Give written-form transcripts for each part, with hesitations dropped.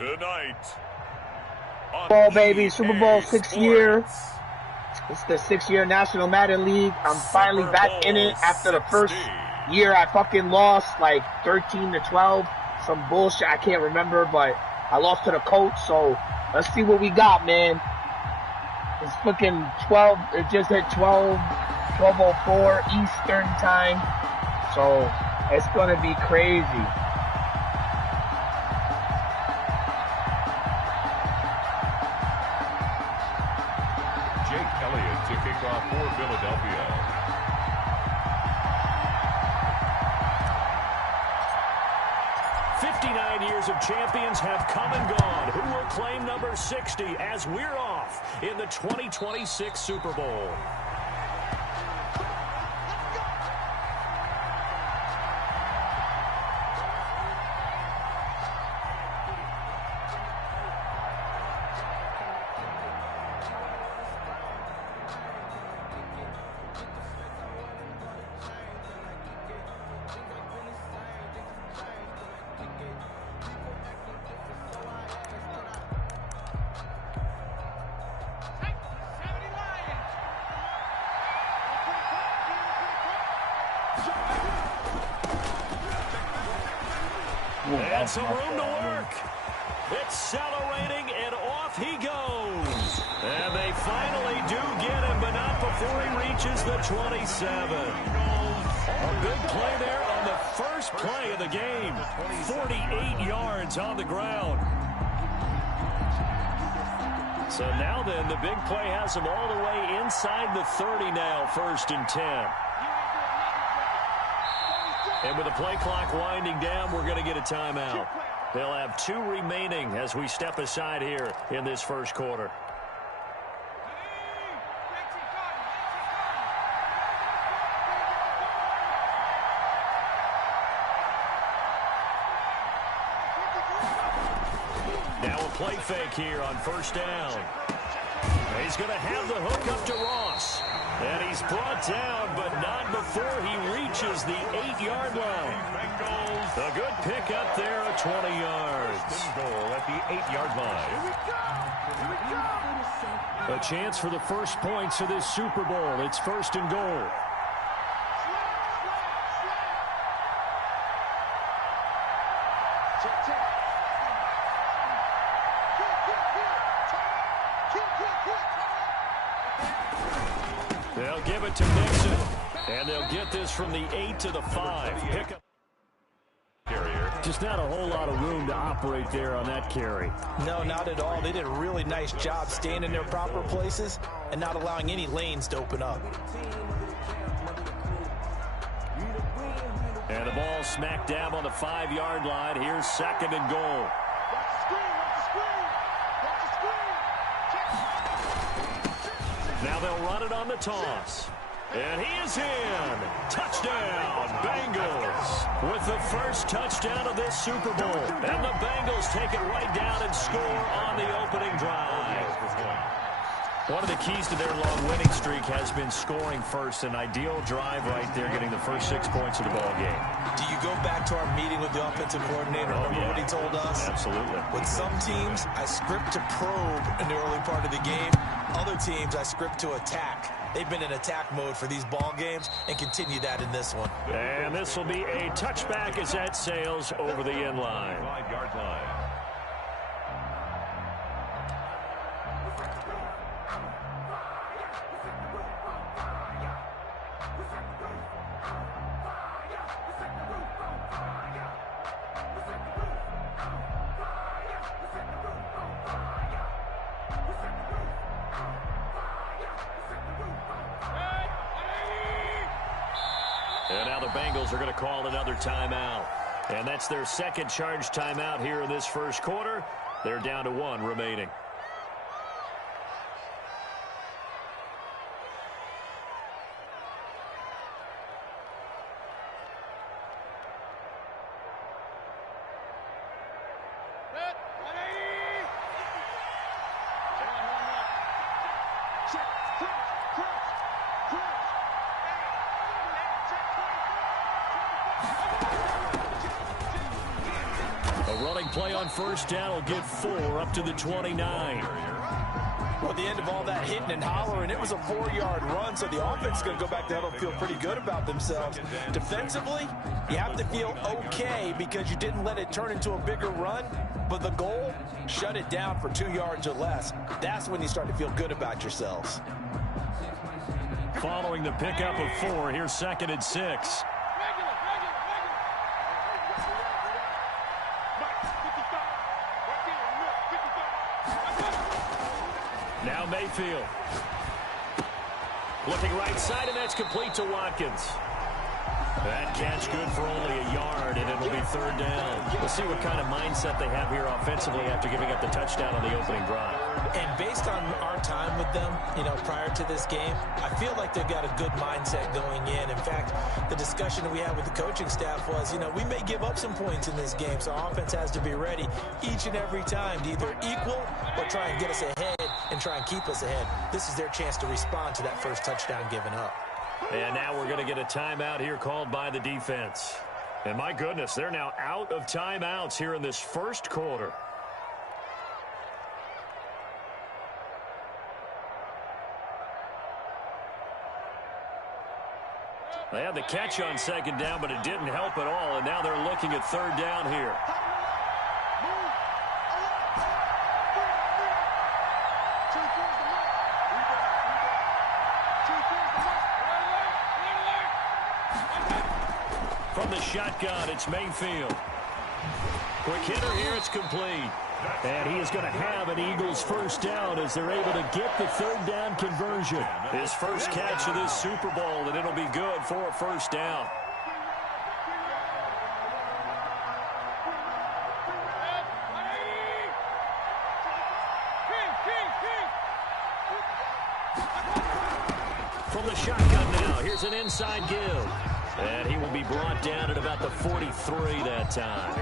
Tonight. Ball, baby, Super Bowl 6th year. It's the 6th-year National Madden League. I'm finally back in it after the first year I fucking lost, like 13-12. Some bullshit I can't remember, but I lost to the Colts. So let's see what we got, man. It's fucking 12. It just hit 12:04 Eastern time. So it's gonna be crazy. To kick off for Philadelphia. 59 years of champions have come and gone. Who will claim number 60 as we're off in the 2026 Super Bowl? And some room to work. Accelerating, and off he goes. And they finally do get him, but not before he reaches the 27. A big play there on the first play of the game. 48 yards on the ground. So now then, the big play has him all the way inside the 30 now, 1st and 10. And with the play clock winding down, we're going to get a timeout. They'll have 2 remaining as we step aside here in this first quarter. Now a play fake here on 1st down. He's going to have the hook up to Ross. And he's brought down, but not before he reaches the 8-yard line. A good pick up there at 20 yards. Goal at the 8-yard line. A chance for the first points of this Super Bowl. It's 1st and goal. They'll give it to Nixon, and they'll get this from the 8 to the 5. Pick up. Just not a whole lot of room to operate there on that carry. No, not at all. They did a really nice job staying in their proper places and not allowing any lanes to open up. And the ball smack dab on the 5-yard line. Here's 2nd and goal. Now they'll run it on the toss. And he is in. Touchdown, Bengals. With the first touchdown of this Super Bowl. And the Bengals take it right down and score on the opening drive. One of the keys to their long winning streak has been scoring first. An ideal drive right there, getting the first 6 points of the ball game. Do you go back to our meeting with the offensive coordinator? Remember what he told us? Absolutely. With some teams, I script to probe in the early part of the game. Other teams, I script to attack. They've been in attack mode for these ball games and continue that in this one. And this will be a touchback as that sails over the end line. 5-yard line. And now the Bengals are going to call another timeout. And that's their second charge timeout here in this first quarter. They're down to 1 remaining. play on first down will get 4 up to the 29. Well, at the end of all that hitting and hollering, it was a 4-yard run, so the offense is going to go back there and feel pretty good about themselves. Defensively, you have to feel okay because you didn't let it turn into a bigger run, but the goal, shut it down for 2 yards or less. That's when you start to feel good about yourselves. Following the pickup of 4, here's 2nd and 6. Now Mayfield. Looking right side, and that's complete to Watkins. That catch good for only a yard, and it'll be 3rd down. We'll see what kind of mindset they have here offensively after giving up the touchdown on the opening drive. And based on our time with them, prior to this game, I feel like they've got a good mindset going in. In fact, the discussion that we had with the coaching staff was, we may give up some points in this game, so our offense has to be ready each and every time to either equal or try and get us ahead and try and keep us ahead. This is their chance to respond to that first touchdown given up. And now we're going to get a timeout here called by the defense. And my goodness, they're now out of timeouts here in this first quarter. They had the catch on 2nd down, but it didn't help at all. And now they're looking at 3rd down here. From the shotgun, it's Mayfield. Quick hitter here, it's complete. And he is going to have an Eagles first down as they're able to get the 3rd down conversion. His first catch of this Super Bowl, and it'll be good for a first down. From the shotgun now, here's an inside give. And he will be brought down at about the 43 that time.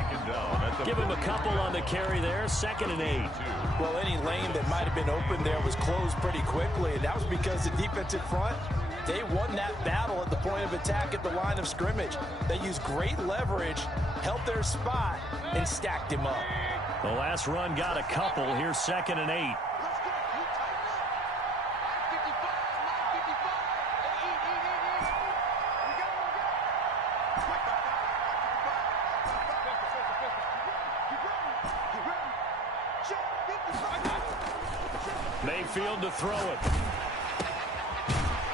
Give him a couple on the carry there, 2nd and 8. Well, any lane that might have been open there was closed pretty quickly, and that was because the defensive front, they won that battle at the point of attack at the line of scrimmage. They used great leverage, held their spot, and stacked him up. The last run got a couple. Here's 2nd and 8. Mayfield to throw it.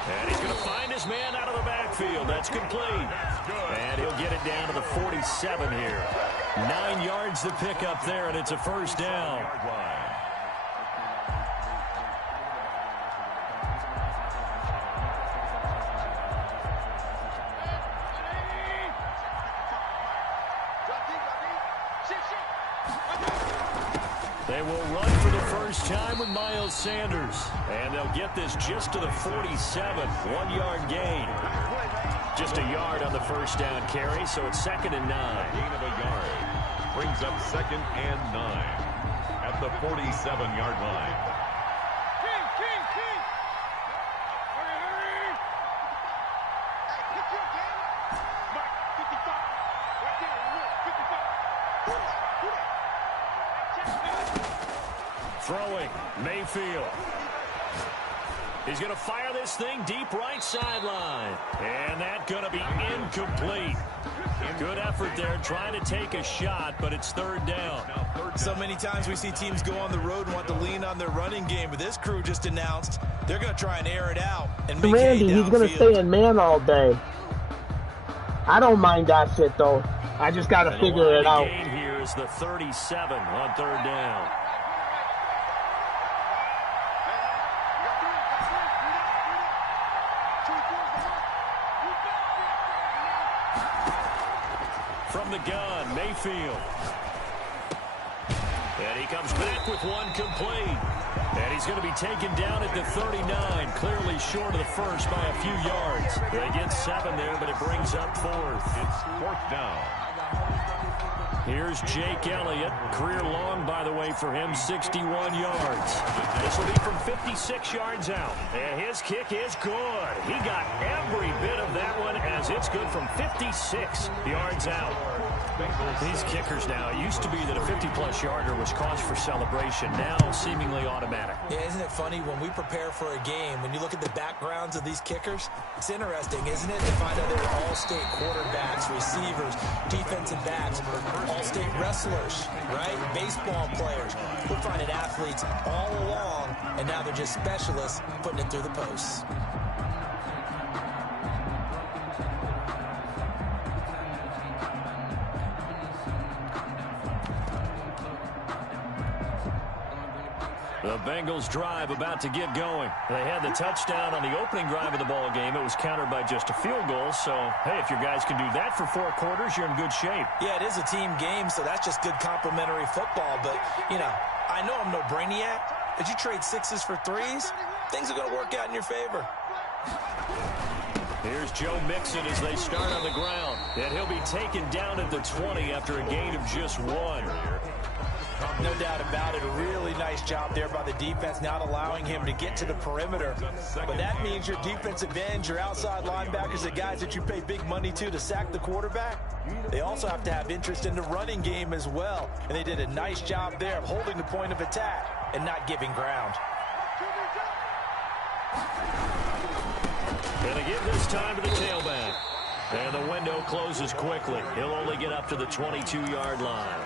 And he's going to find his man out of the backfield. That's complete. And he'll get it down to the 47 here. 9 yards to pick up there, and it's a first down. They will run for the first time with Miles Sanders. And they'll get this just to the 47. 1-yard gain. Just a yard on the first down carry, so it's 2nd and 9. Gain of a yard. Brings up 2nd and 9 at the 47-yard line. Throwing, Mayfield. He's going to fire this thing deep right sideline. And that's going to be incomplete. Good effort there trying to take a shot, but it's 3rd down. So many times we see teams go on the road and want to lean on their running game, but this crew just announced they're going to try and air it out. And make Randy, he's going to stay in man all day. I don't mind that shit, though. I just got to figure it out. Gain here is the 37 on 3rd down. From the gun, Mayfield. And he comes back with one complete. And he's going to be taken down at the 39, clearly short of the first by a few yards. They get 7 there, but it brings up 4th. It's 4th down. Here's Jake Elliott. Career long, by the way, for him, 61 yards. This will be from 56 yards out. And his kick is good. He got every bit of that one as it's good from 56 yards out. These kickers now, it used to be that a 50-plus yarder was cause for celebration. Now seemingly automatic. Yeah, isn't it funny when we prepare for a game, when you look at the backgrounds of these kickers, it's interesting, isn't it, to find out they're all-state quarterbacks, receivers, defensive backs, all-state wrestlers, right? Baseball players. We're finding athletes all along, and now they're just specialists putting it through the posts. The Bengals drive about to get going. They had the touchdown on the opening drive of the ball game. It was countered by just a field goal. So, hey, if your guys can do that for 4 quarters, you're in good shape. Yeah, it is a team game, so that's just good complimentary football. But, you know, I know I'm no brainiac, but you trade 6s for 3s, things are going to work out in your favor. Here's Joe Mixon as they start on the ground. And he'll be taken down at the 20 after a gain of just 1. No doubt about it. A really nice job there by the defense, not allowing him to get to the perimeter. But that means your defensive ends, your outside linebackers, the guys that you pay big money to sack the quarterback, they also have to have interest in the running game as well. And they did a nice job there of holding the point of attack and not giving ground. Going to give this time to the tailback. And the window closes quickly. He'll only get up to the 22-yard line.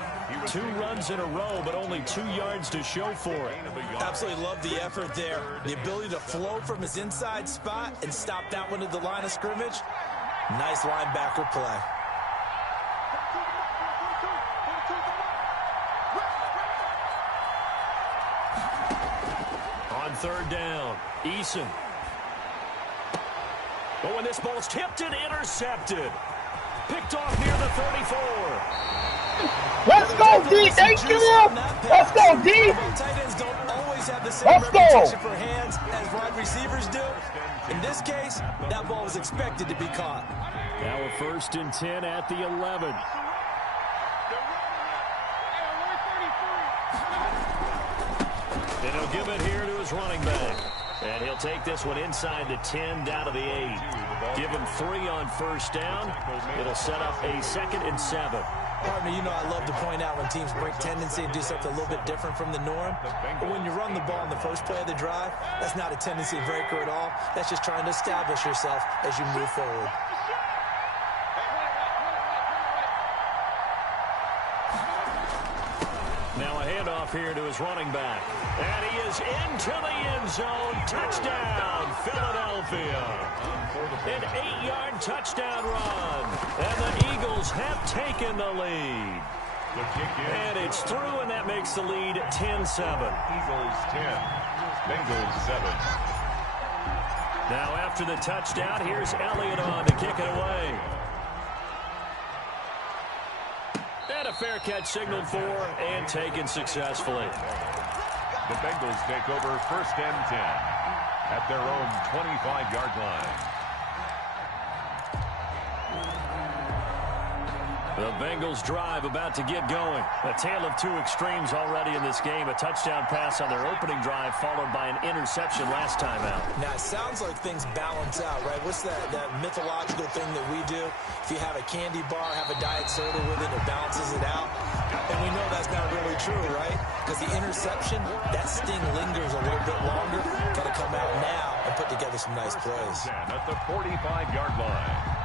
2 runs in a row, but only 2 yards to show for it. Absolutely love the effort there. The ability to flow from his inside spot and stop that one at the line of scrimmage. Nice linebacker play. On 3rd down, Eason. But when this ball's tipped and intercepted. Picked off near the 34. Let's go, D. Thank you. Let's go, D. Tight ends don't always have the same reputation for hands as wide receivers do. In this case, that ball was expected to be caught. Now a 1st and 10 at the 11. And he'll give it here to his running back. And he'll take this one inside the 10 down to the 8. Give him 3 on 1st down. It'll set up a 2nd and 7. Partner, you know I love to point out when teams break tendency and do something a little bit different from the norm. But when you run the ball in the first play of the drive, that's not a tendency breaker at all. That's just trying to establish yourself as you move forward. Now a handoff here to his running back. And he is into the end zone. Touchdown, Philadelphia. An 8-yard touchdown run. And the Eagles have taken the lead. And it's through, and that makes the lead 10-7. Eagles 10, Bengals 7. Now after the touchdown, here's Elliott on to kick it away. And a fair catch signaled for and taken successfully. The Bengals take over 1st and 10 at their own 25-yard line. The Bengals drive about to get going. A tale of 2 extremes already in this game. A touchdown pass on their opening drive followed by an interception last time out. Now, it sounds like things balance out, right? What's that mythological thing that we do? If you have a candy bar, have a diet soda with it, it balances it out. And we know that's not really true, right? Because the interception, that sting lingers a little bit longer. Got to come out now and put together some nice plays. At the 45-yard line.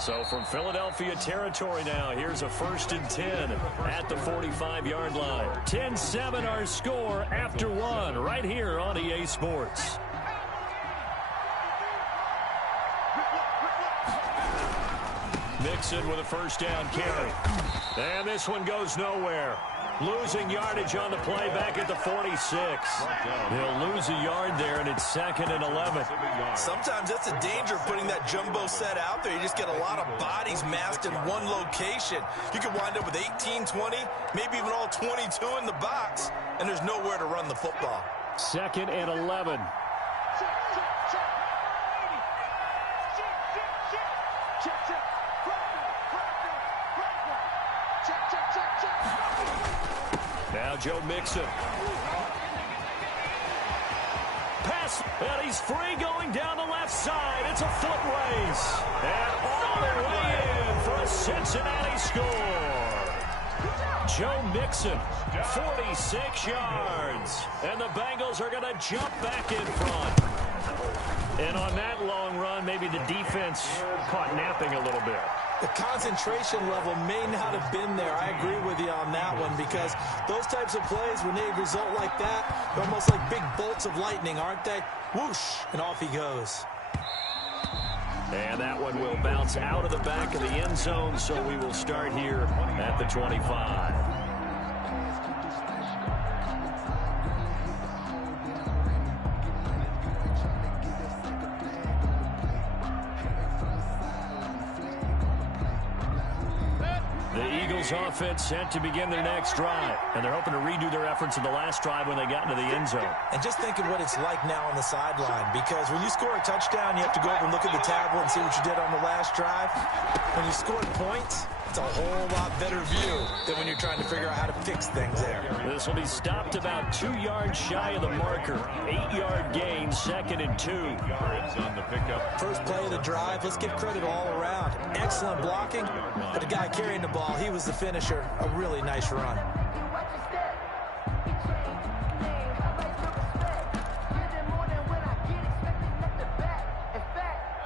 So from Philadelphia territory now, here's a 1st and 10 at the 45-yard line. 10-7 our score after 1 right here on EA Sports. Mixon with a 1st down carry. And this one goes nowhere. Losing yardage on the play back at the 46. They'll lose a yard there, and it's 2nd and 11. Sometimes that's the danger of putting that jumbo set out there. You just get a lot of bodies massed in one location. You could wind up with 18, 20, maybe even all 22 in the box, and there's nowhere to run the football. 2nd and 11. Now Joe Mixon. Pass And he's free going down the left side. It's a foot race. And all the way in for a Cincinnati score. Joe Mixon, 46 yards. And the Bengals are going to jump back in front. And on that long run, maybe the defense caught napping a little bit. The concentration level may not have been there. I agree with you on that one, because those types of plays, when they result like that, they're almost like big bolts of lightning, aren't they? Whoosh, and off he goes. And that one will bounce out of the back of the end zone, so we will start here at the 25. Offense set to begin their next drive, and they're hoping to redo their efforts in the last drive when they got into the end zone. And just think of what it's like now on the sideline, because when you score a touchdown, you have to go over and look at the tablet and see what you did on the last drive. When you scored points, it's a whole lot better view than when you're trying to figure out how to fix things there. This will be stopped about 2 yards shy of the marker. 8-yard gain, 2nd and 2. Yards on the pickup. First play of the drive, let's give credit all around. Excellent blocking, but the guy carrying the ball, he was the finisher. A really nice run.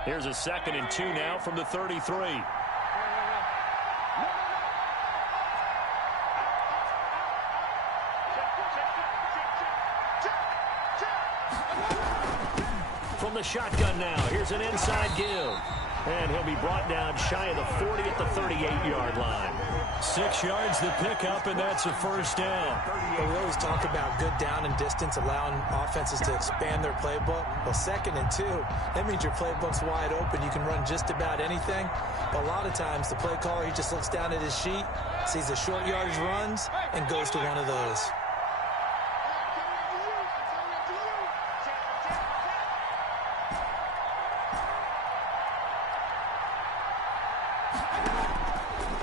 Here's a 2nd and 2 now from the 33. From the shotgun now, here's an inside give. And he'll be brought down shy of the 40 at the 38-yard line. 6 yards the pickup, and that's a first down. Well, we always talk about good down and distance, allowing offenses to expand their playbook. Well, 2nd and 2, that means your playbook's wide open. You can run just about anything. But a lot of times, the play caller, he just looks down at his sheet, sees the short yardage runs, and goes to one of those.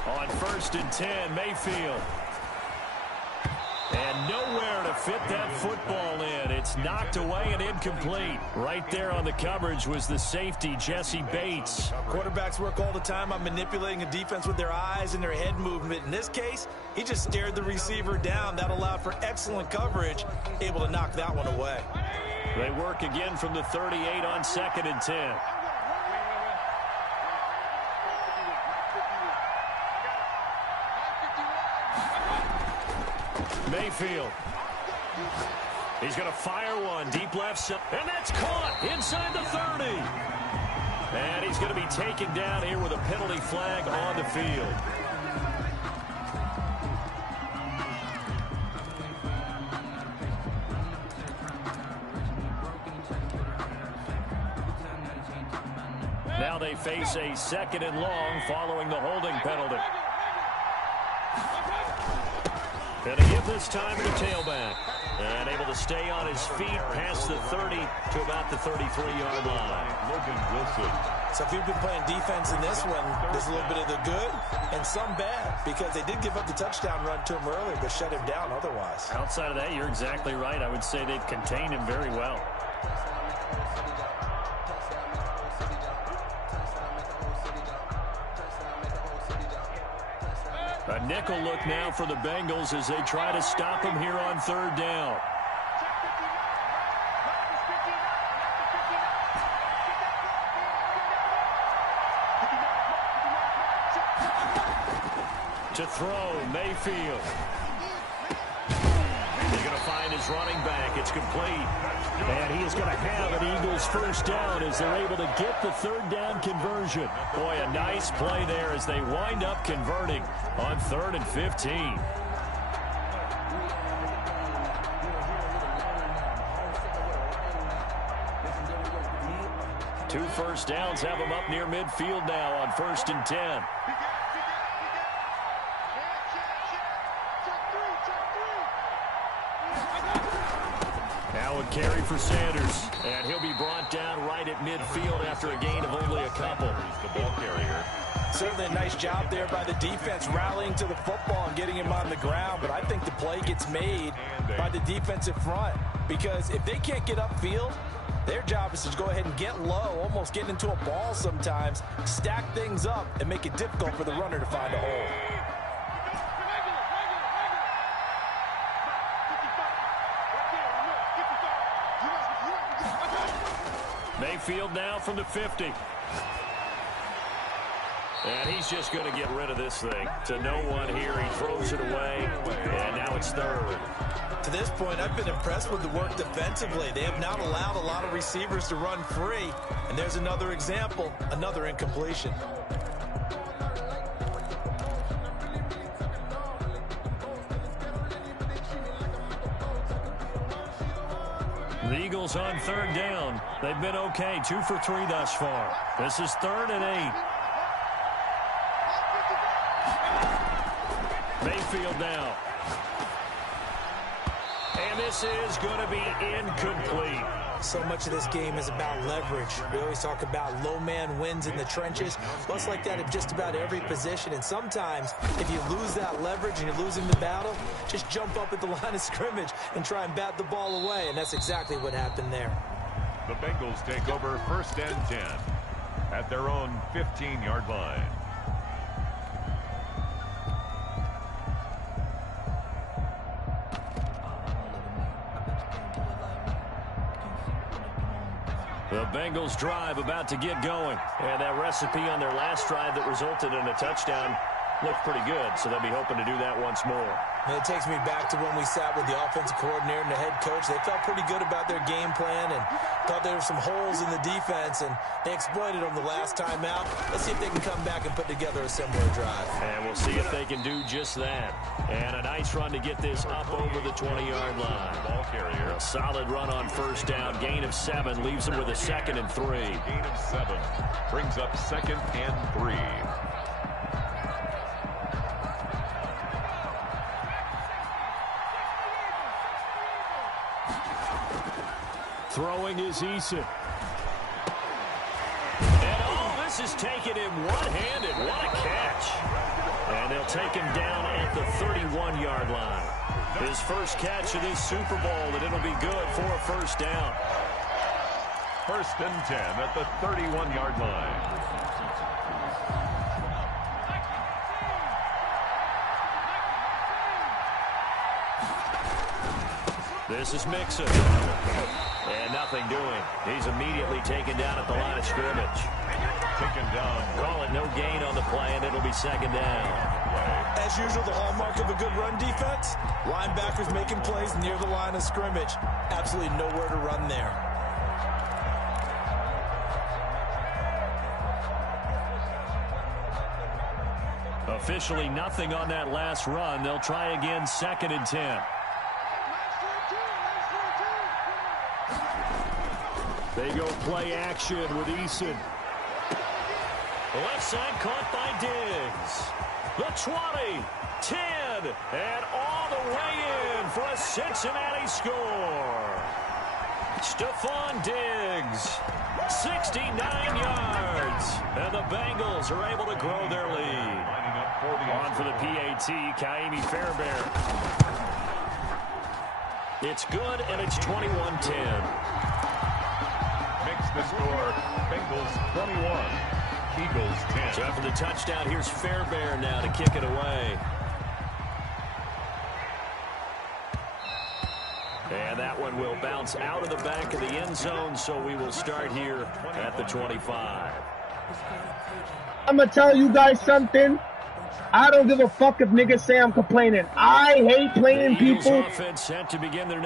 On 1st and 10, Mayfield. And nowhere to fit that football in. It's knocked away and incomplete. Right there on the coverage was the safety, Jesse Bates. Quarterbacks work all the time on manipulating a defense with their eyes and their head movement. In this case, he just stared the receiver down. That allowed for excellent coverage, able to knock that one away. They work again from the 38 on 2nd and 10. Mayfield. He's going to fire one deep left side, and that's caught inside the 30. And he's going to be taken down here with a penalty flag on the field. Now they face a 2nd and long following the holding penalty. And a give this time to the tailback. And able to stay on his feet past the 30 to about the 33-yard line. Logan Wilson. So if you've been playing defense in this one, there's a little bit of the good and some bad, because they did give up the touchdown run to him earlier, but shut him down otherwise. Outside of that, you're exactly right. I would say they've contained him very well. A nickel look now for the Bengals as they try to stop him here on 3rd down. To throw, Mayfield. He's going to find his running back. It's complete. And he is going to have an Eagles first down as they're able to get the 3rd down conversion. Boy, a nice play there as they wind up converting on 3rd and 15. Two first downs have them up near midfield now on 1st and 10. Now a carry for Sanders, and he'll be brought down right at midfield after a gain of only a couple. The ball carrier. Certainly a nice job there by the defense rallying to the football and getting him on the ground, but I think the play gets made by the defensive front, because if they can't get upfield, Their job is to go ahead and get low, almost get into a ball sometimes, stack things up, and make it difficult for the runner to find a hole. Mayfield now from the 50. And he's just going to get rid of this thing. To no one here, he throws it away, and now it's third. To this point, I've been impressed with the work defensively. They have not allowed a lot of receivers to run free. And there's another example, another incompletion. The Eagles on third down. They've been okay, 2 for 3 thus far. This is 3rd and 8. Mayfield now. And this is going to be incomplete. So much of this game is about leverage. We always talk about low man wins in the trenches. Well, it's like that in just about every position. And sometimes, if you lose that leverage and you're losing the battle, just jump up at the line of scrimmage and try and bat the ball away. And that's exactly what happened there. The Bengals take over 1st and 10 at their own 15-yard line. The Bengals drive about to get going. And that recipe on their last drive that resulted in a touchdown looked pretty good, so they'll be hoping to do that once more. And it takes me back to when we sat with the offensive coordinator and the head coach. They felt pretty good about their game plan and thought there were some holes in the defense, and they exploited them the last time out. Let's see if they can come back and put together a similar drive. And we'll see if they can do just that. And a nice run to get this up over the 20-yard line. Ball carrier. A solid run on first down. Gain of 7 leaves them with a 2nd and 3. Gain of 7 brings up 2nd and 3. Throwing is Eason. And oh, this is taken in one-handed. What a catch. And they'll take him down at the 31-yard line. His first catch of this Super Bowl, and it'll be good for a first down. 1st and 10 at the 31-yard line. This is Mixon. And nothing doing. He's immediately taken down at the line of scrimmage. Taken down. Call it no gain on the play, and it'll be 2nd down. As usual, the hallmark of a good run defense, linebackers making plays near the line of scrimmage. Absolutely nowhere to run there. Officially nothing on that last run. They'll try again, 2nd and 10. They go play action with Eason. Left side caught by Diggs. The 20, 10, and all the way in for a Cincinnati score. Stephon Diggs, 69 yards. And the Bengals are able to grow their lead. On for the PAT, Kaimi Fairbairn. It's good, and it's 21-10. The score, Bengals 21, Eagles 10. So after the touchdown, here's Fairbairn now to kick it away. And that one will bounce out of the back of the end zone, so we will start here at the 25. I'm going to tell you guys something. I don't give a fuck if niggas say I'm complaining. I hate playing people.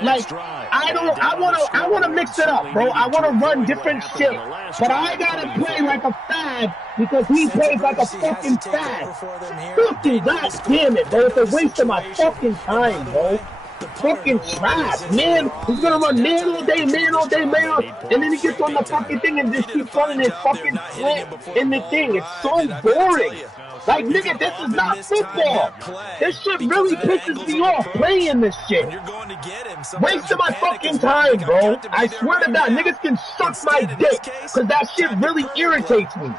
Like, I want to mix it up, bro. I want to run different shit. But I got to play like a fag because he plays like a fucking fag. Fucking goddamn it, bro. It's a waste of my fucking time, bro. Fucking trash, man. He's gonna run man all day, man all day, man all day. And then he gets on the fucking thing and just keeps running his fucking slant in the thing. It's so boring. Like, nigga, this is not football. This shit really pisses me off playing this shit. Wasting my fucking time, bro. I swear to God, niggas can suck my dick because that shit really irritates me.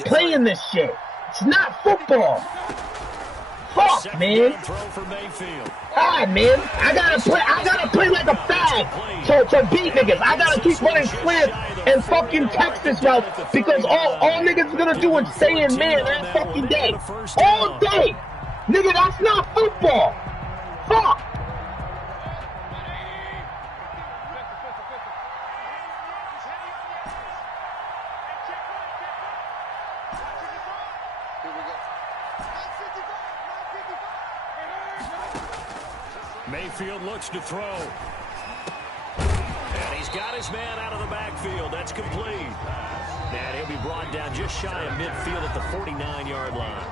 Playing this shit. It's not football. Fuck, man. Throw for Mayfield. God, man. I gotta play like a fag to beat niggas. I gotta keep running slants and fucking Texas routes because all niggas is gonna do is stay in man all fucking day. All day. Nigga, that's not football. Fuck. Mayfield looks to throw. And he's got his man out of the backfield. That's complete. And he'll be brought down just shy of midfield at the 49-yard line.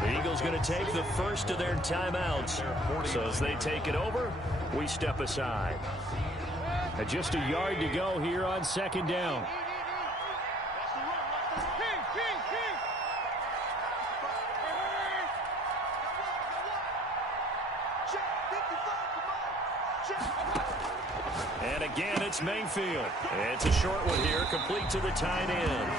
The Eagles going to take the first of their timeouts. So as they take it over, we step aside. And just a yard to go here on second down. And again, it's Mayfield. It's a short one here, complete to the tight end.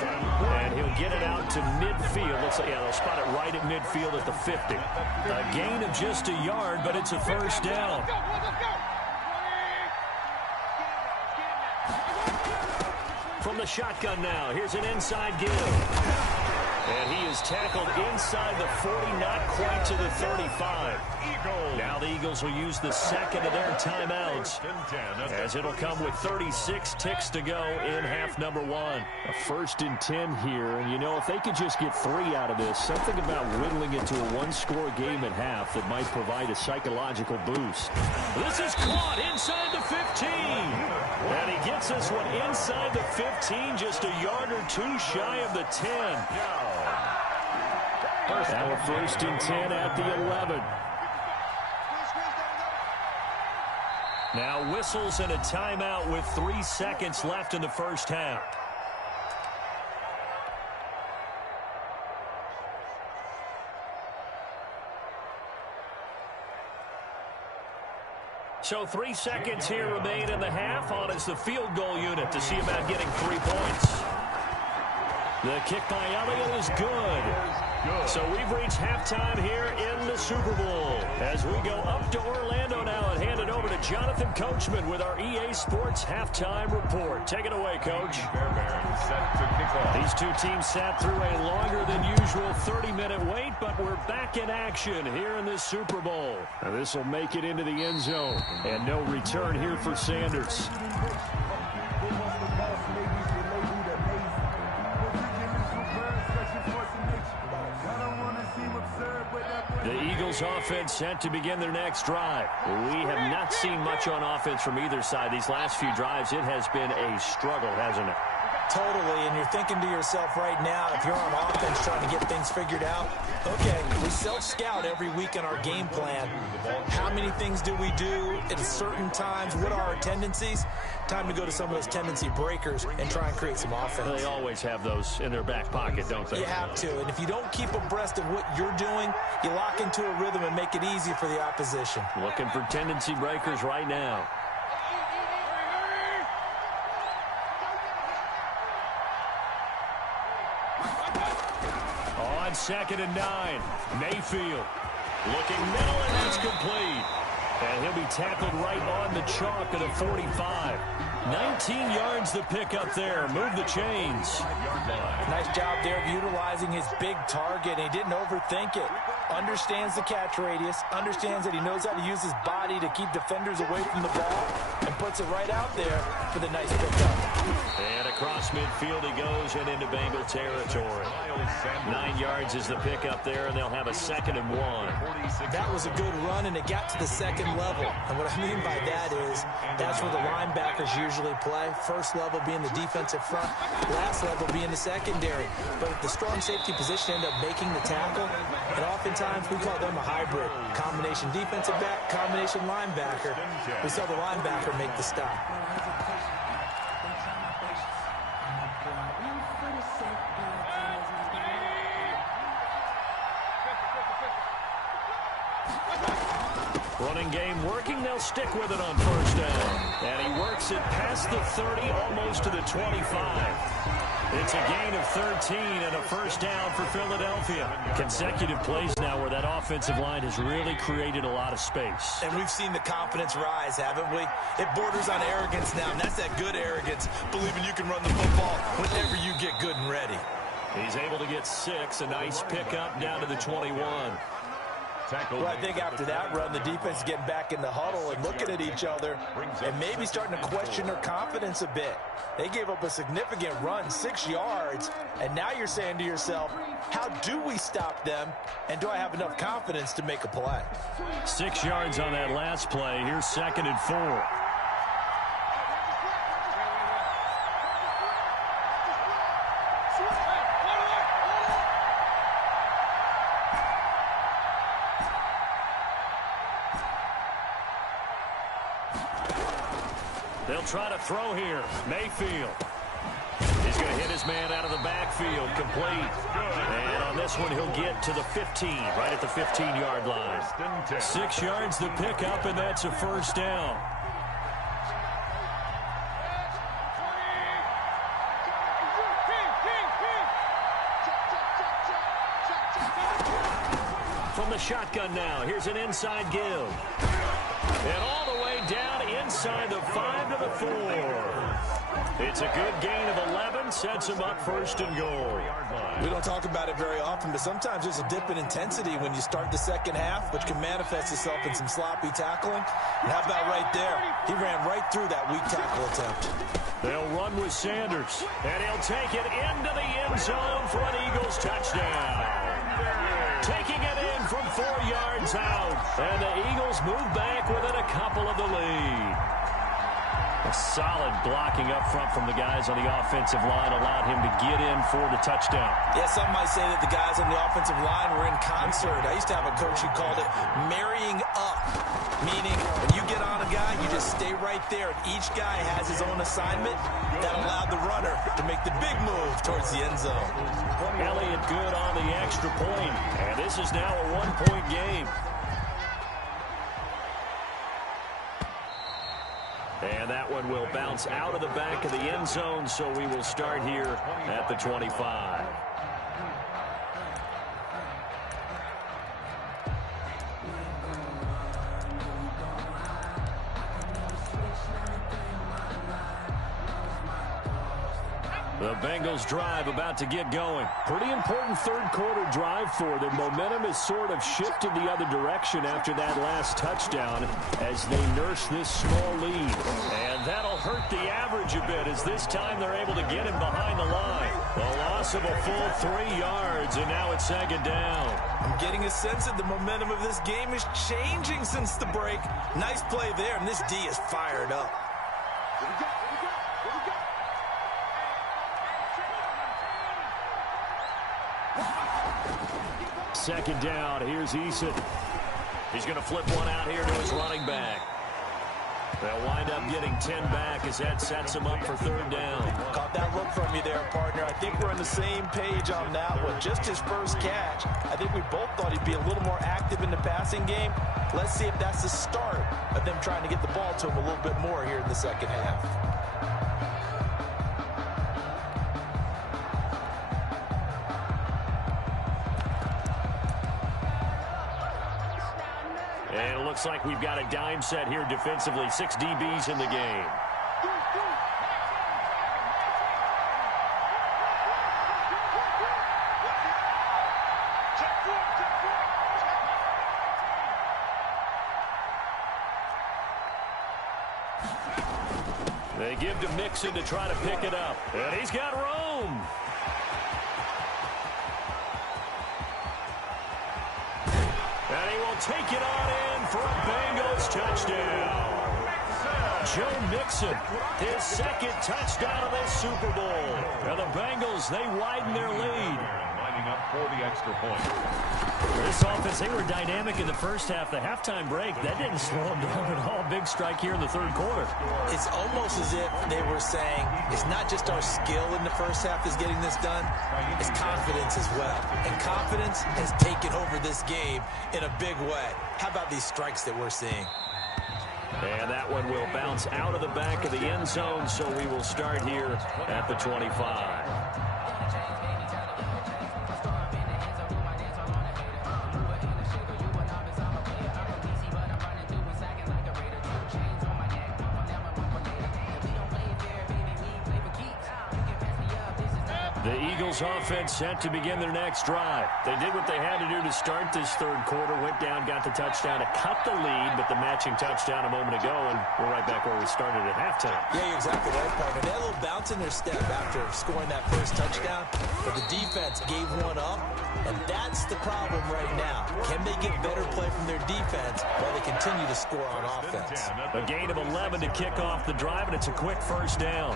And he'll get it out to midfield. Looks like, yeah, they'll spot it right at midfield at the 50. A gain of just a yard, but it's a first down. From the shotgun now, here's an inside give. And he is tackled inside the 40, not quite to the 35. Now the Eagles will use the second of their timeouts, as it'll come with 36 ticks to go in half number one. A 1st and 10 here, and you know, if they could just get 3 out of this, something about whittling it to a one-score game at half that might provide a psychological boost. This is caught inside the 15. And he gets this one inside the 15, just a yard or two shy of the 10. Now a 1st and 10 at the 11. Now whistles and a timeout with 3 seconds left in the first half. So 3 seconds here remain in the half. On is the field goal unit to see about getting 3 points. The kick by Elliott is good. So we've reached halftime here in the Super Bowl. As we go up to Orlando now and hand it over to Jonathan Coachman with our EA Sports Halftime Report. Take it away, Coach. These two teams sat through a longer than usual 30-minute wait, but we're back in action here in this Super Bowl. Now this will make it into the end zone. And no return here for Sanders. The Eagles offense set to begin their next drive. We have not seen much on offense from either side. These last few drives, it has been a struggle, hasn't it? Totally, and you're thinking to yourself right now, if you're on offense trying to get things figured out, okay, we self-scout every week in our game plan. How many things do we do at certain times? What are our tendencies? Time to go to some of those tendency breakers and try and create some offense. They always have those in their back pocket, don't they? You have to, and if you don't keep abreast of what you're doing, you lock into a rhythm and make it easy for the opposition. Looking for tendency breakers right now. On 2nd and 9, Mayfield looking middle, and that's complete. And he'll be tackled right on the chalk of the 45. 19 yards to pick up there. Move the chains. Nice job there of utilizing his big target. He didn't overthink it. Understands the catch radius. Understands that he knows how to use his body to keep defenders away from the ball. And puts it right out there for the nice pickup. And across midfield he goes and into Bengal territory. 9 yards is the pickup there, and they'll have a 2nd and 1. That was a good run, and it got to the 2nd level. And what I mean by that is that's where the linebackers usually play. First level being the defensive front, last level being the secondary. But the strong safety position end up making the tackle, and oftentimes we call them a hybrid. Combination defensive back, combination linebacker. We saw the linebacker make the stop. Running game working. They'll stick with it on first down. And he works it past the 30, almost to the 25. It's a gain of 13 and a first down for Philadelphia. Consecutive plays now where that offensive line has really created a lot of space. And we've seen the confidence rise, haven't we? It borders on arrogance now, and that's that good arrogance, believing you can run the football whenever you get good and ready. He's able to get 6, a nice pickup down to the 21. Well, I think after that run, the defense is getting back in the huddle and looking at each other and maybe starting to question their confidence a bit. They gave up a significant run, 6 yards, and now you're saying to yourself, how do we stop them, and do I have enough confidence to make a play? 6 yards on that last play. Here's 2nd and 4. They'll try to throw here. Mayfield. He's going to hit his man out of the backfield. Complete. And on this one, he'll get to the 15, right at the 15-yard line. 6 yards the pickup, and that's a first down. From the shotgun now, here's an inside give. And all the way down inside the 5 to the 4. It's a good gain of 11, sets him up 1st and goal. We don't talk about it very often, but sometimes there's a dip in intensity when you start the second half, which can manifest itself in some sloppy tackling. And how about right there? He ran right through that weak tackle attempt. They'll run with Sanders, and he'll take it into the end zone for an Eagles touchdown. Taking it in from 4 yards out, and the Eagles move back within a couple of the lead. A solid blocking up front from the guys on the offensive line allowed him to get in for the touchdown. Yeah, some might say that the guys on the offensive line were in concert. I used to have a coach who called it marrying up, meaning when you get on a guy, you just stay right there, and each guy has his own assignment. That allowed the runner to make the big move towards the end zone. Elliott good on the extra point, and this is now a 1-point game. And that one will bounce out of the back of the end zone, so we will start here at the 25. The Bengals drive about to get going. Pretty important third-quarter drive for them. Momentum has sort of shifted the other direction after that last touchdown as they nurse this small lead. And that'll hurt the average a bit as this time they're able to get him behind the line. A loss of a full 3 yards, and now it's 2nd down. I'm getting a sense that the momentum of this game is changing since the break. Nice play there, and this D is fired up. 2nd down. Here's Eason. He's going to flip one out here to his running back. They'll wind up getting 10 back as that sets him up for 3rd down. Caught that look from you there, partner. I think we're on the same page on that one. Just his first catch. I think we both thought he'd be a little more active in the passing game. Let's see if that's the start of them trying to get the ball to him a little bit more here in the second half. And it looks like we've got a dime set here defensively. 6 DBs in the game. They give to Mixon to try to pick it up. And he's got room. And he will take it on in for a Bengals touchdown. Joe Mixon, his 2nd touchdown of this Super Bowl. And the Bengals, they widen their lead. backing up for the extra point. This offense, they were dynamic in the first half. The halftime break, that didn't slow them down at all. Big strike here in the third quarter. It's almost as if they were saying, it's not just our skill in the first half that's getting this done, it's confidence as well. And confidence has taken over this game in a big way. How about these strikes that we're seeing? And that one will bounce out of the back of the end zone, so we will start here at the 25. The Eagles offense set to begin their next drive. They did what they had to do to start this third quarter, went down, got the touchdown to cut the lead, but the matching touchdown a moment ago, and we're right back where we started at halftime. Yeah, you're exactly right, partner. They had a little bounce in their step after scoring that first touchdown, but the defense gave one up, and that's the problem right now. Can they get better play from their defense while they continue to score on offense? A gain of 11 to kick off the drive, and it's a quick first down.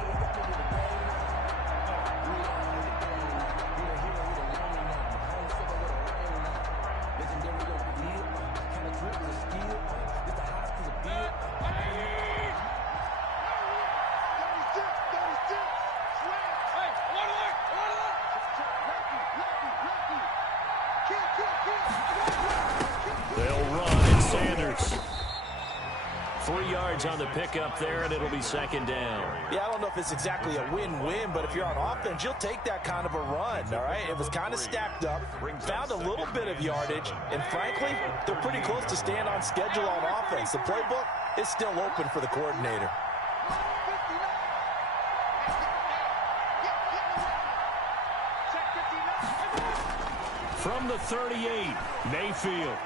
On the pickup there, and it'll be second down. Yeah, I don't know if it's exactly a win-win, but if you're on offense, you'll take that kind of a run, all right? It was kind of stacked up, found a little bit of yardage, and frankly, they're pretty close to staying on schedule on offense. The playbook is still open for the coordinator. From the 38, Mayfield.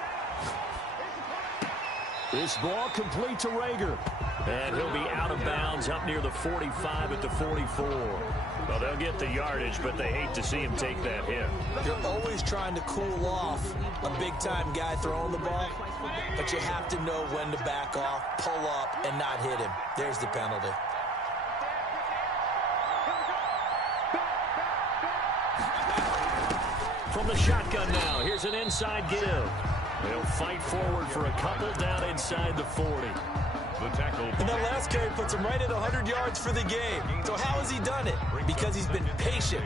This ball complete to Rager. And he'll be out of bounds up near the 45 at the 44. Well, they'll get the yardage, but they hate to see him take that hit. You're always trying to cool off a big-time guy throwing the ball, but you have to know when to back off, pull up, and not hit him. There's the penalty. From the shotgun now, here's an inside give. They'll fight forward for a couple down inside the 40. The tackle. And that last carry puts him right at 100 yards for the game. So how has he done it? Because he's been patient,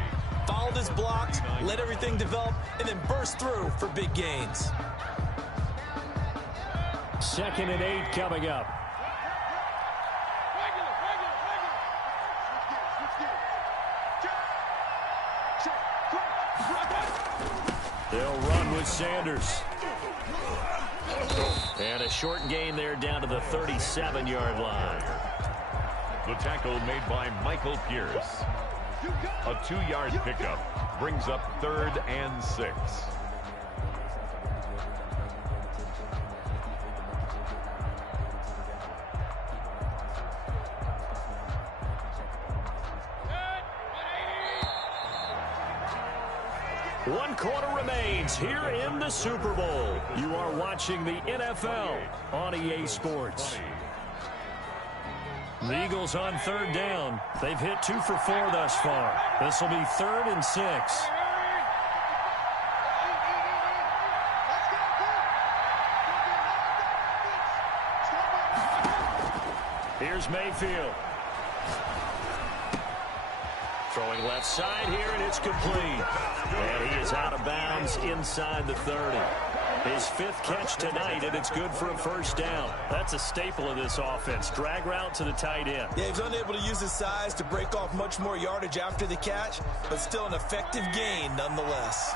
followed his blocks, let everything develop, and then burst through for big gains. 2nd and 8 coming up. They'll run with Sanders. And a short gain there down to the 37-yard line. The tackle made by Michael Pierce. A 2-yard pickup brings up 3rd and 6. One quarter remains here in the Super Bowl. You are watching the NFL on EA Sports. The Eagles on 3rd down. They've hit 2 for 4 thus far. This will be 3rd and 6. Here's Mayfield. Throwing left side here, and it's complete. And he is out of bounds inside the 30. His 5th catch tonight, and it's good for a first down. That's a staple of this offense. Drag route to the tight end. Yeah, he's unable to use his size to break off much more yardage after the catch, but still an effective gain nonetheless.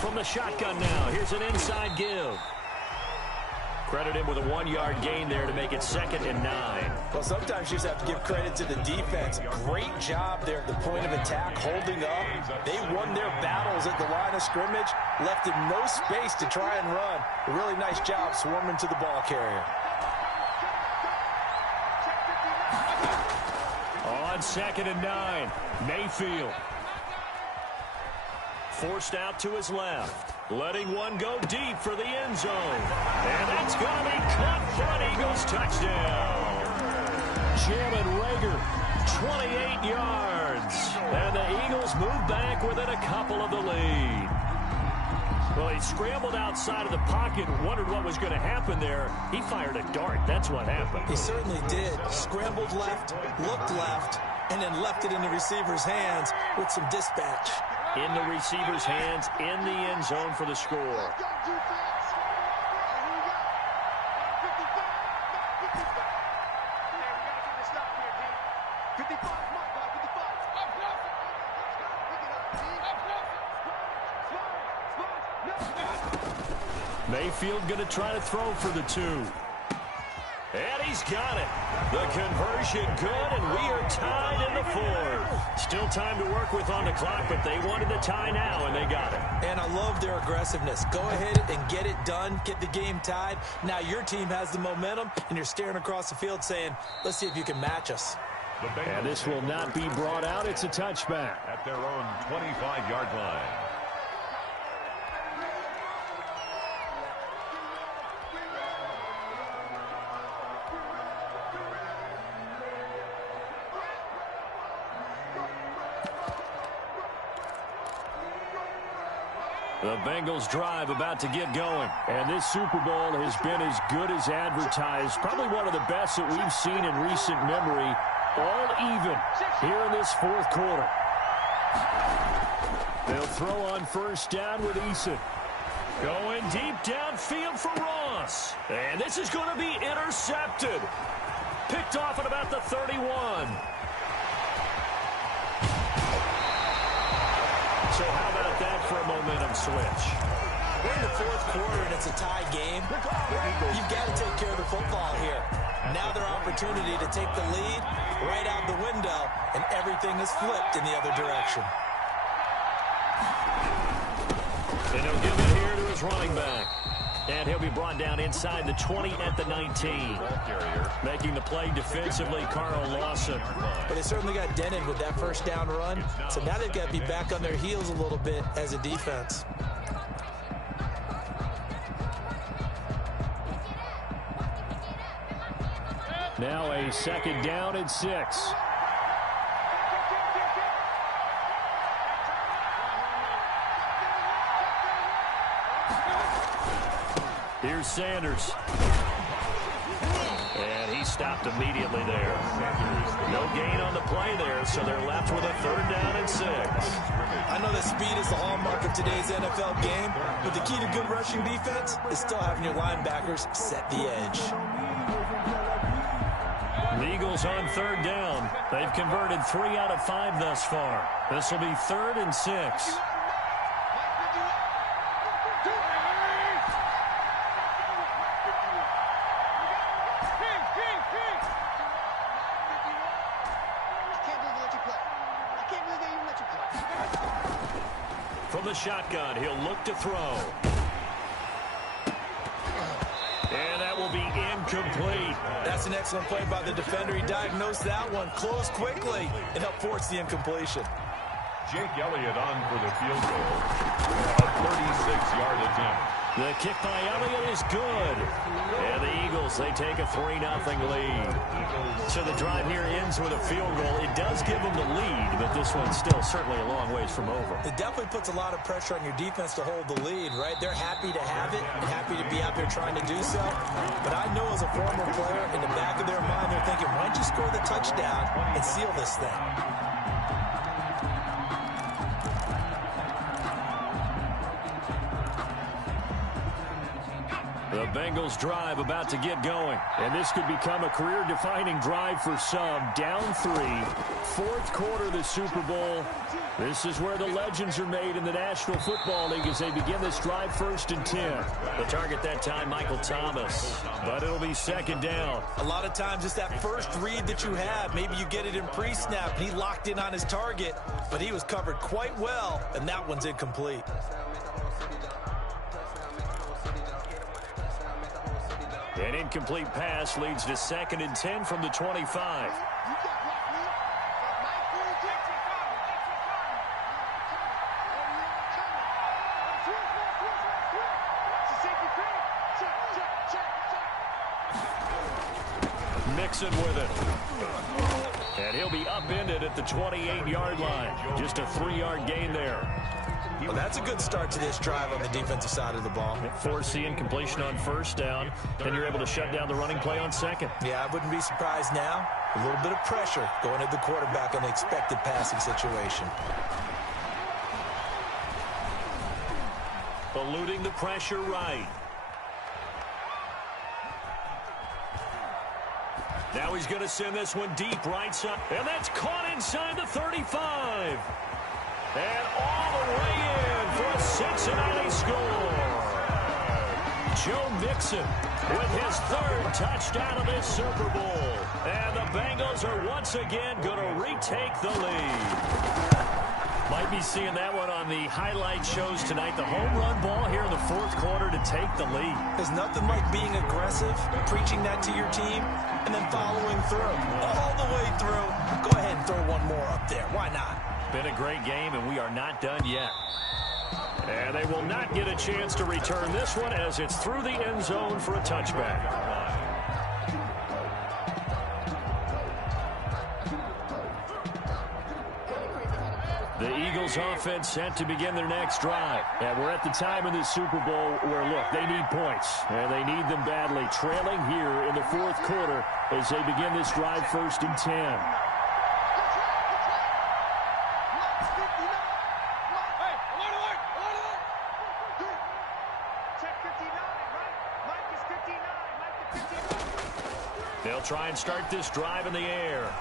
From the shotgun now, here's an inside give. Credit him with a 1-yard gain there to make it 2nd and 9. Well, sometimes you just have to give credit to the defense. Great job there at the point of attack, holding up. They won their battles at the line of scrimmage, left him no space to try and run. A really nice job swarming to the ball carrier. On 2nd and 9, Mayfield. forced out to his left. Letting one go deep for the end zone. And that's going to be caught for an Eagles touchdown. Jalen Reagor, 28 yards. And the Eagles move back within a couple of the lead. Well, he scrambled outside of the pocket and wondered what was going to happen there. He fired a dart. That's what happened. He certainly did. Scrambled left, looked left, and then left it in the receiver's hands with some dispatch. In the receiver's hands, in the end zone for the score. Mayfield going to try to throw for the 2. And he's got it. The conversion good, and we are tied in the 4th. Still time to work with on the clock, but they wanted the tie now, and they got it. And I love their aggressiveness. Go ahead and get it done, get the game tied. Now your team has the momentum, and you're staring across the field saying, let's see if you can match us. And this will not be brought out. It's a touchback. At their own 25-yard line. The Bengals drive about to get going. And this Super Bowl has been as good as advertised. Probably one of the best that we've seen in recent memory. All even here in this 4th quarter. They'll throw on first down with Eason. Going deep downfield for Ross. And this is going to be intercepted. Picked off at about the 31. So how about that for a momentum switch? We're in the 4th quarter, and it's a tie game. You've got to take care of the football here. Now their opportunity to take the lead right out the window, and everything is flipped in the other direction. And he'll give it here to his running back. And he'll be brought down inside the 20 at the 19. Making the play defensively, Carl Lawson. But they certainly got dented with that first down run. So now they've got to be back on their heels a little bit as a defense. Now a second down and 6. Here's Sanders. And he stopped immediately there. No gain on the play there, so they're left with a 3rd down and 6. I know that speed is the hallmark of today's NFL game, but the key to good rushing defense is still having your linebackers set the edge. The Eagles on 3rd down. They've converted 3 out of 5 thus far. This will be 3rd and 6. From the shotgun, he'll look to throw. And that will be incomplete. That's an excellent play by the defender. He diagnosed that one, closed quickly, and helped force the incompletion. Jake Elliott on for the field goal. A 36-yard attempt. The kick by Elliott is good. And the Eagles, they take a 3-0 lead. So the drive here ends with a field goal. It does give them the lead, but this one's still certainly a long ways from over. It definitely puts a lot of pressure on your defense to hold the lead, right? They're happy to have it and happy to be out there trying to do so. But I know as a former player, in the back of their mind, they're thinking, why don't you score the touchdown and seal this thing? The Bengals drive about to get going. And this could become a career-defining drive for some. Down 3. 4th quarter of the Super Bowl. This is where the legends are made in the National Football League as they begin this drive 1st and 10. The target that time, Michael Thomas. But it'll be 2nd down. A lot of times it's that first read that you have. Maybe you get it in pre-snap. He locked in on his target, but he was covered quite well, and that one's incomplete. An incomplete pass leads to 2nd and 10 from the 25. Mixon with it. And he'll be upended at the 28-yard line. Just a 3-yard gain there. Well, that's a good start to this drive on the defensive side of the ball. Forcing completion on first down, and you're able to shut down the running play on second. Yeah, I wouldn't be surprised now. A little bit of pressure going at the quarterback in the expected passing situation. Eluding the pressure right. Now he's going to send this one deep right side. And that's caught inside the 35. And all the way in for a Cincinnati score. Joe Mixon with his 3rd touchdown of this Super Bowl. And the Bengals are once again going to retake the lead. Might be seeing that one on the highlight shows tonight. The home run ball here in the 4th quarter to take the lead. There's nothing like being aggressive, preaching that to your team, and then following through. All the way through. Go ahead and throw one more up there. Why not? Been a great game, and we are not done yet. And they will not get a chance to return this one as it's through the end zone for a touchback. The Eagles offense set to begin their next drive. And we're at the time in this Super Bowl where, look, they need points. And they need them badly. Trailing here in the 4th quarter as they begin this drive 1st and 10. They'll try and start this drive in the air.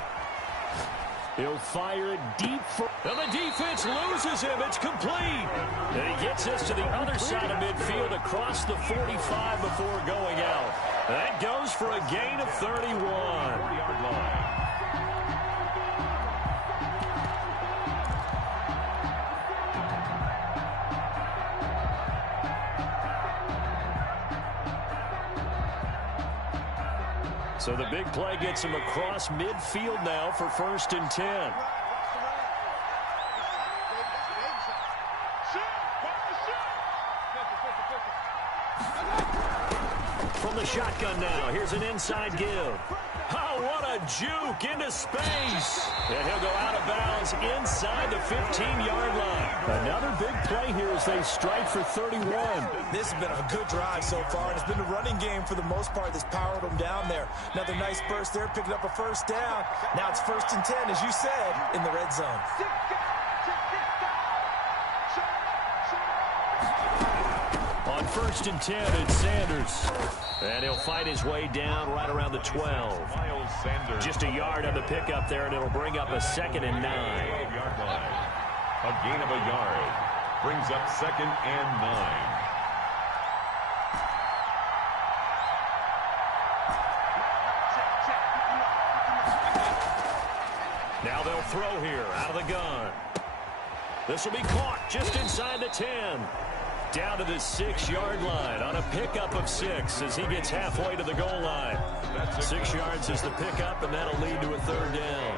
He'll fire it deep. And the defense loses him. It's complete. And he gets us to the other side of midfield across the 45 before going out. That goes for a gain of 31. So the big play gets him across midfield now for 1st and 10. From the shotgun now, here's an inside give. Oh, what a juke into space. And he'll go out of bounds inside the 15-yard line. Another big play here as they strike for 31. This has been a good drive so far, and it's been the running game for the most part that's powered them down there. Another nice burst there, picking up a 1st down. Now it's 1st and 10, as you said, in the red zone. On 1st and 10, it's Sanders. And he'll fight his way down right around the 12. Just a yard on the pickup there, and it'll bring up a 2nd and 9. A gain of a yard brings up 2nd and 9. Now they'll throw here out of the gun. This will be caught just inside the 10. Down to the 6-yard line on a pickup of 6 as he gets halfway to the goal line. 6 yards is the pickup, and that'll lead to a 3rd down.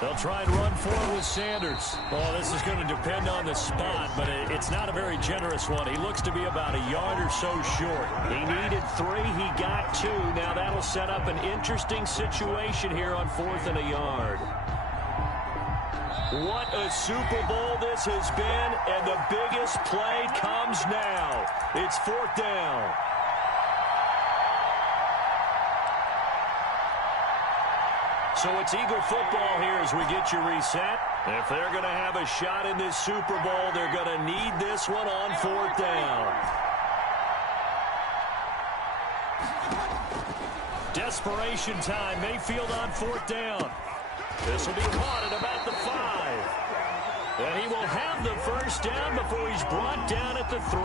They'll try and run forward with Sanders. Oh, this is going to depend on the spot, but it's not a very generous one. He looks to be about a yard or so short. He needed 3. He got 2. Now that'll set up an interesting situation here on 4th and a yard. What a Super Bowl this has been, and the biggest play comes now. It's 4th down. So it's Eagle football here as we get you reset. If they're going to have a shot in this Super Bowl, they're going to need this one on 4th down. Desperation time. Mayfield on 4th down. This will be caught at about the 5. And he will have the 1st down before he's brought down at the 3.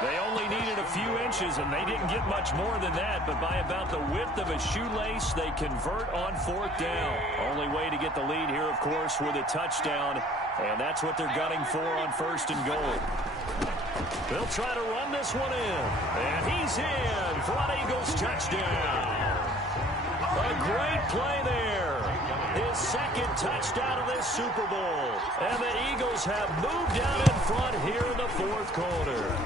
They only needed a few inches, and they didn't get much more than that. But by about the width of a shoelace, they convert on 4th down. Only way to get the lead here, of course, with a touchdown. And that's what they're gunning for on 1st and goal. They'll try to run this one in. And he's in for an Eagles touchdown. A great play there. his second touchdown of this Super Bowl. And the Eagles have moved down in front here in the fourth quarter.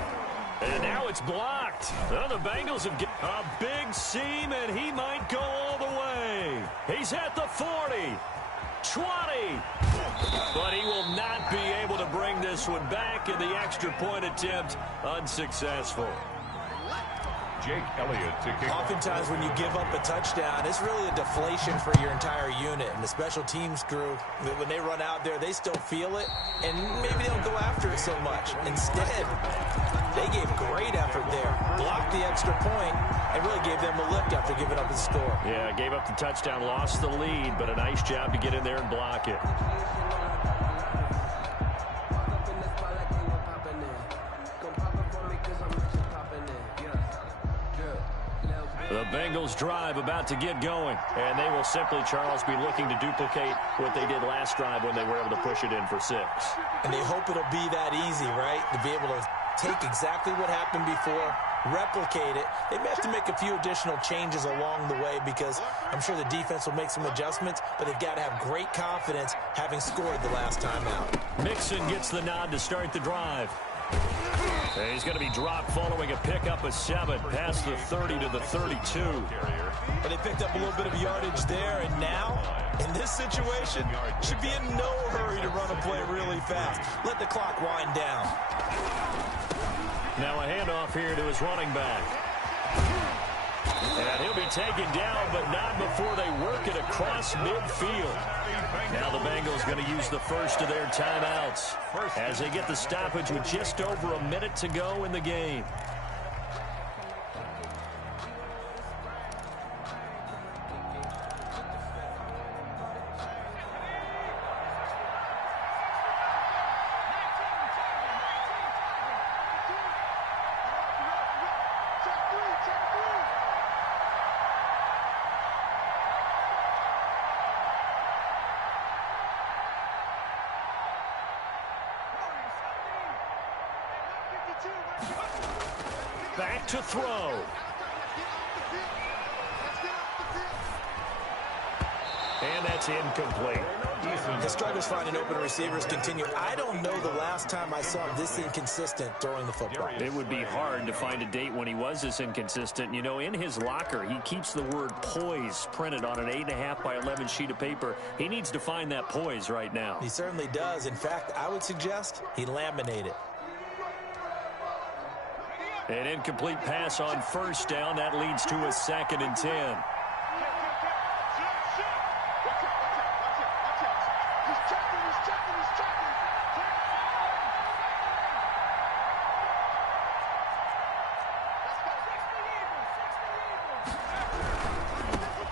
And now it's blocked. Well, the Bengals have got a big seam, and he might go all the way. He's at the 40, 20. But he will not be able to bring this one back, and the extra point attempt unsuccessful. Jake Elliott to kick. Oftentimes when you give up a touchdown, it's really a deflation for your entire unit. And the special teams crew, when they run out there, they still feel it, and maybe they don't go after it so much. Instead, they gave great effort there, blocked the extra point, and really gave them a lift after giving up the score. Yeah, gave up the touchdown, lost the lead, but a nice job to get in there and block it. The Bengals drive about to get going, and they will simply, Charles, be looking to duplicate what they did last drive when they were able to push it in for 6. And they hope it'll be that easy, right? To be able to take exactly what happened before, replicate it. They may have to make a few additional changes along the way because I'm sure the defense will make some adjustments, but they've got to have great confidence having scored the last time out. Mixon gets the nod to start the drive. And he's going to be dropped following a pickup of 7 past the 30 to the 32. But they picked up a little bit of yardage there, and now, in this situation, should be in no hurry to run a play really fast. Let the clock wind down. Now a handoff here to his running back. And he'll be taken down, but not before they work it across midfield. Now the Bengals going to use the first of their timeouts as they get the stoppage with just over a minute to go in the game. Back to throw. And that's incomplete. The struggles finding open receivers continue. I don't know the last time I saw him this inconsistent throwing the football. It would be hard to find a date when he was this inconsistent. You know, in his locker, he keeps the word poise printed on an 8.5 by 11 sheet of paper. He needs to find that poise right now. He certainly does. In fact, I would suggest he laminate it. An incomplete pass on first down. That leads to a 2nd and 10.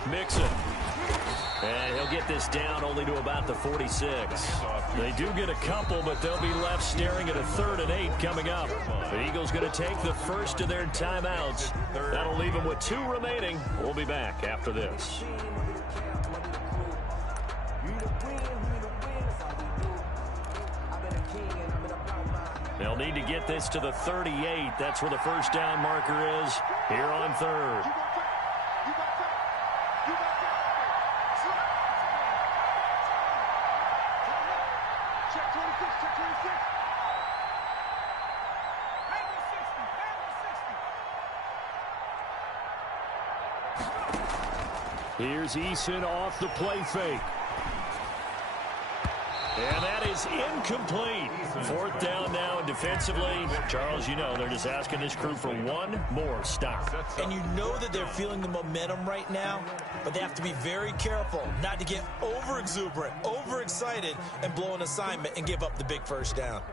Mixon. And he'll get this down only to about the 46. They do get a couple, but they'll be left staring at a 3rd and 8 coming up. The Eagles going to take the first of their timeouts. That'll leave them with 2 remaining. We'll be back after this. They'll need to get this to the 38. That's where the first down marker is here on 3rd. Here's Eason off the play fake. And that is incomplete. 4th down now, and defensively, Charles, you know, they're just asking this crew for one more stop. And you know that they're feeling the momentum right now, but they have to be very careful not to get over-exuberant, overexcited, and blow an assignment and give up the big first down.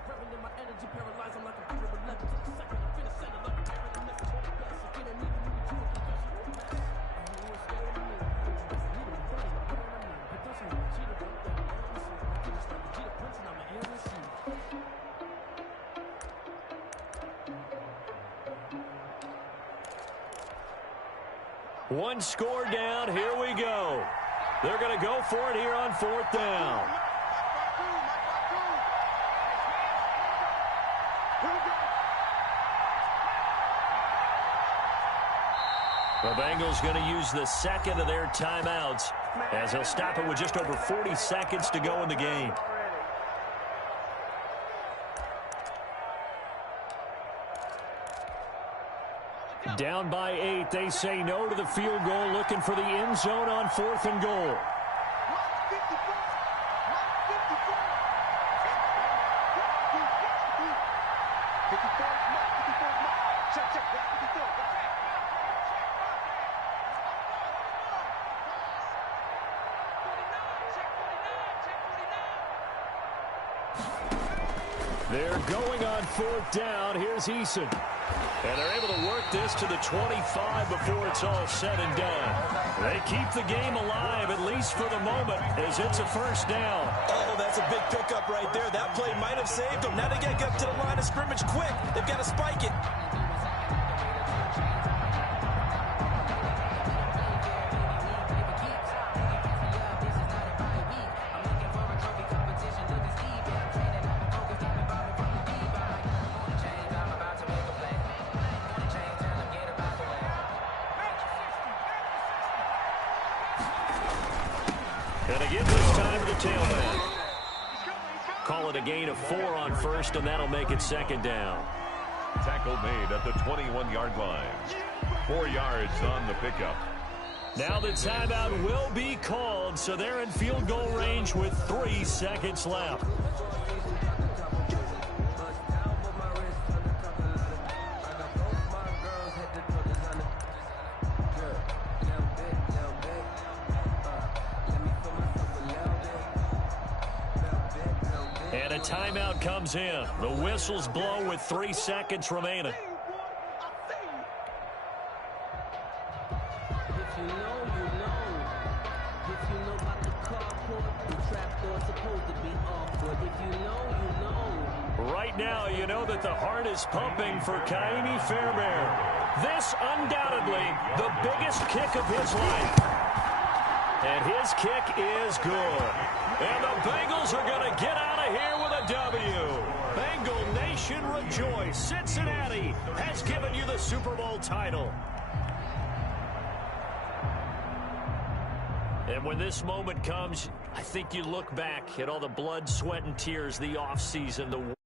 One score down. Here we go. They're going to go for it here on 4th down. The Bengals going to use the 2nd of their timeouts as he'll stop it with just over 40 seconds to go in the game. Down by 8, they say no to the field goal, looking for the end zone on 4th and goal. They're going on 4th down. Here's Eason. And they're able to work this to the 25 before it's all said and done. They keep the game alive, at least for the moment, as it's a 1st down. Oh, that's a big pickup right there. That play might have saved them. Now they got to get up to the line of scrimmage quick. They've got to spike it. And again this time to the tailback. Call it a gain of 4 on 1st, and that'll make it 2nd down. Tackle made at the 21-yard line. 4 yards on the pickup. Now the timeout will be called, so they're in field goal range with 3 seconds left. And a timeout comes in. The whistles blow with 3 seconds remaining. Right now, you know that the heart is pumping for Kaimi Fairbairn. This undoubtedly the biggest kick of his life. And his kick is good. And the Bengals are going to get out of here with a W. Bengal Nation rejoice. Cincinnati has given you the Super Bowl title. And when this moment comes, I think you look back at all the blood, sweat, and tears, the offseason, the